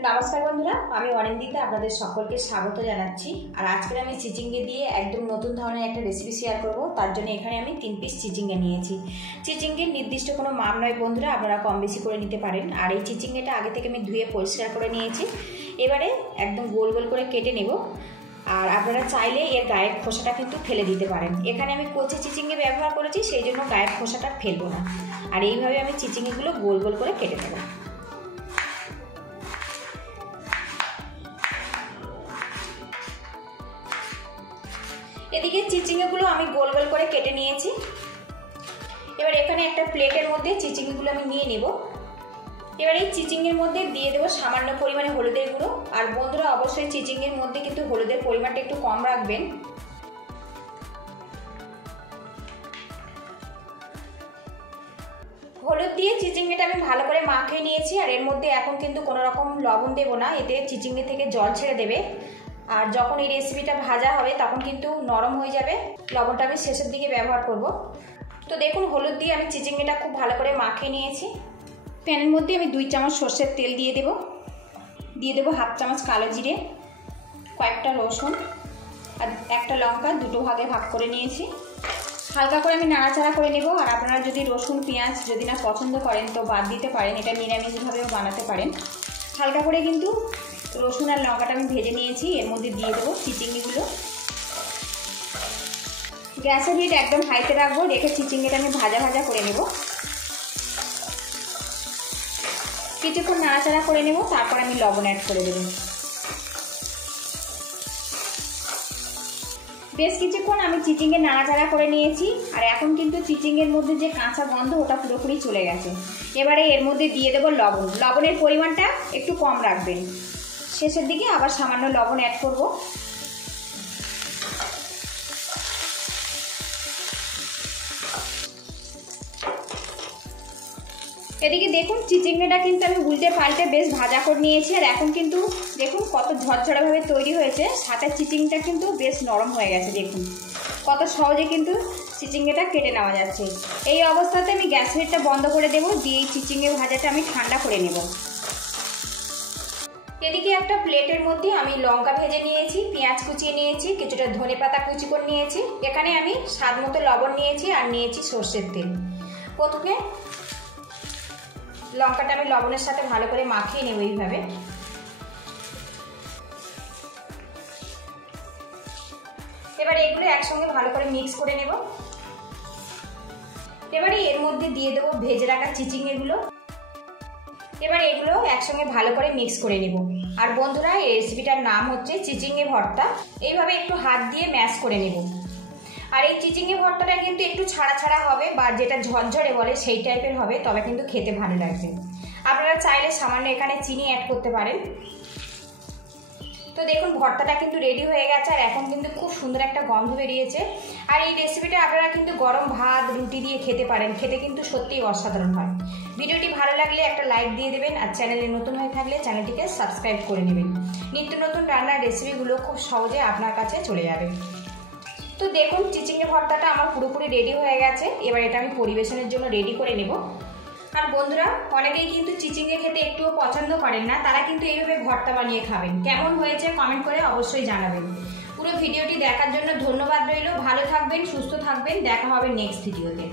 नमस्कार बंधुरा आमी अनिंदिता आपनादेर सकलके स्वागत जानाच्छि। और आजके आमी चिचिंगे दिए एकदम नतून धरनेर एकटा रेसिपि शेयर करब। तार जोन्नो एखाने आमी 3 पिस चिचिंगे नियेछि। चिचिंगेर निर्दिष्ट कोनो माप नय बंधुरा, आपनारा कम बेशी करे निते पारेन। और एई चिचिंगेटा आगे थेके आमी धुए परिष्कार करे नियेछि। एबारे एकदम गोल गोल करे केटे नेब। और आपनारा चाइले एर गायेर खोसाटा किन्तु फेले दिते पारेन। एखाने आमी कचि चिचिंगे व्यवहार करेछि, सेई जोन्नो गायेर खोसाटा फेलबो ना। और एइभाবে आमी चिचिंगेगुलो गोल गोल करे केटे नेब। এদিকে চিচিঙ্গেগুলো আমি গোল গোল করে কেটে নিয়েছি। এবার এখানে একটা প্লেটের মধ্যে চিচিঙ্গেগুলো আমি নিয়ে নেব। এবার এই চিচিঙ্গের মধ্যে দিয়ে দেব সামান্য পরিমাণে হলুদের গুঁড়ো। আর বন্ধুরা অবশ্যই চিচিঙ্গের মধ্যে কিন্তু হলুদের পরিমাণটা একটু কম রাখবেন। হলুদ দিয়ে চিচিঙ্গেটা আমি ভালো করে মাখিয়ে নিয়েছি। আর এর মধ্যে এখন কিন্তু কোনো রকম লবণ দেব না, এতে চিচিঙ্গে থেকে জল ছেড়ে দেবে। আর যখন এই রেসিপিটা ভাজা হবে তখন কিন্তু নরম হয়ে যাবে। লবণটা আমি শেষের দিকে ব্যবহার করব। তো দেখুন হলুদ দিয়ে আমি চিচিঙ্গেটা খুব ভালো করে মাখিয়ে নিয়েছি। প্যানের মধ্যে আমি 2 চামচ সরষের তেল দিয়ে দেব। দিয়ে দেব 1/2 চামচ কালো জিরে, কয়েকটা রসুন আর একটা লঙ্কা দুটো ভাগে ভাগ করে নিয়েছি। হালকা করে আমি নাড়াচাড়া করে নেব। আর আপনারা যদি রসুন পেঁয়াজ যদি না পছন্দ করেন তো বাদ দিতে পারেন, এটা নিরামিষভাবেও বানাতে পারেন। হালকা করে কিন্তু রসুন আর লঙ্কাটা আমি ভেজে নিয়েছি। এর মধ্যে দিয়ে দেবো চিচিঙ্গিগুলো। গ্যাসের হিট একদম হাইতে রাখবো, রেখে চিচিঙ্গিটা আমি ভাজা ভাজা করে নেব। কিছুক্ষণ নাড়াচাড়া করে নেব, তারপর আমি লবণ অ্যাড করে দেব। বেশ কিছুক্ষণ আমি চিচিঙ্গে নাড়াচাড়া করে নিয়েছি। আর এখন কিন্তু চিচিঙ্গের মধ্যে যে কাঁচা গন্ধ ওটা পুরোপুরি চলে গেছে। এবারে এর মধ্যে দিয়ে দেব লবণ। লবণের পরিমাণটা একটু কম রাখবেন, শেষের দিকে আবার সামান্য লবণ অ্যাড করব। এদিকে দেখুন চিচিঙ্গাটা কিন্তু আমি উল্টে পাল্টে বেশ ভাজা করে নিয়েছি। আর এখন কিন্তু দেখুন কত ঝরঝরেভাবে তৈরি হয়েছে, সাথে চিচিঙ্গটা কিন্তু বেশ নরম হয়ে গেছে। দেখুন কত সহজে কিন্তু চিচিঙ্গাটা কেটে নেওয়া যাচ্ছে। এই অবস্থাতে আমি গ্যাস হিটটা বন্ধ করে দেব, দিয়ে এই চিচিঙ্গা ভাজাটা আমি ঠান্ডা করে নেব। এদিকে একটা প্লেটের মধ্যে আমি লঙ্কা ভেজে নিয়েছি, পেঁয়াজ কুচিয়ে নিয়েছি, কিছুটা ধনেপাতা কুচি করে নিয়েছি। এখানে আমি স্বাদ মতো লবণ নিয়েছি আর নিয়েছি সরষের তেল। প্রথমে লঙ্কাটা আমি লবণের সাথে ভালো করে মাখিয়ে নেব এইভাবে। এবারে এগুলো একসঙ্গে ভালো করে মিক্স করে নেব। এবারে এর মধ্যে দিয়ে দেবো ভেজে রাখা চিচিঙ্গেগুলো। এবার এগুলো একসঙ্গে ভালো করে মিক্স করে নেব। আর বন্ধুরা এই রেসিপিটার নাম হচ্ছে চিচিঙ্গে ভর্তা। এইভাবে একটু হাত দিয়ে ম্যাশ করে নেব। আর এই চিচিঙ্গে ভর্তাটা কিন্তু একটু ছাড়া ছাড়া হবে, বা যেটা ঝরঝরে বলে সেই টাইপের হবে, তবে কিন্তু খেতে ভালো লাগবে। আপনারা চাইলে সামান্য এখানে চিনি অ্যাড করতে পারেন। তো দেখুন ভর্তাটা কিন্তু রেডি হয়ে গেছে। আর এখন কিন্তু খুব সুন্দর একটা গন্ধ বেরিয়েছে। আর এই রেসিপিটা আপনারা কিন্তু গরম ভাত রুটি দিয়ে খেতে পারেন, খেতে কিন্তু সত্যিই অসাধারণ হয়। ভিডিওটি ভালো লাগলে একটা লাইক দিয়ে দেবেন। আর চ্যানেলে নতুন হয়ে থাকলে চ্যানেলটিকে সাবস্ক্রাইব করে নেবেন। নিত্য নতুন রান্নার রেসিপিগুলো খুব সহজে আপনার কাছে চলে যাবে। তো দেখুন চিচিঙ্গে ভর্তাটা আমার পুরোপুরি রেডি হয়ে গেছে। এবার এটা আমি পরিবেশনের জন্য রেডি করে নেব। আর বন্ধুরা অনেকেই কিন্তু চিচিঙ্গে খেতে একটুও পছন্দ করেন না, তারা কিন্তু এইভাবে ভর্তা বানিয়ে খাবেন। কেমন হয়েছে কমেন্ট করে অবশ্যই জানাবেন। পুরো ভিডিওটি দেখার জন্য ধন্যবাদ রইল। ভালো থাকবেন, সুস্থ থাকবেন, দেখা হবে নেক্সট ভিডিওতে।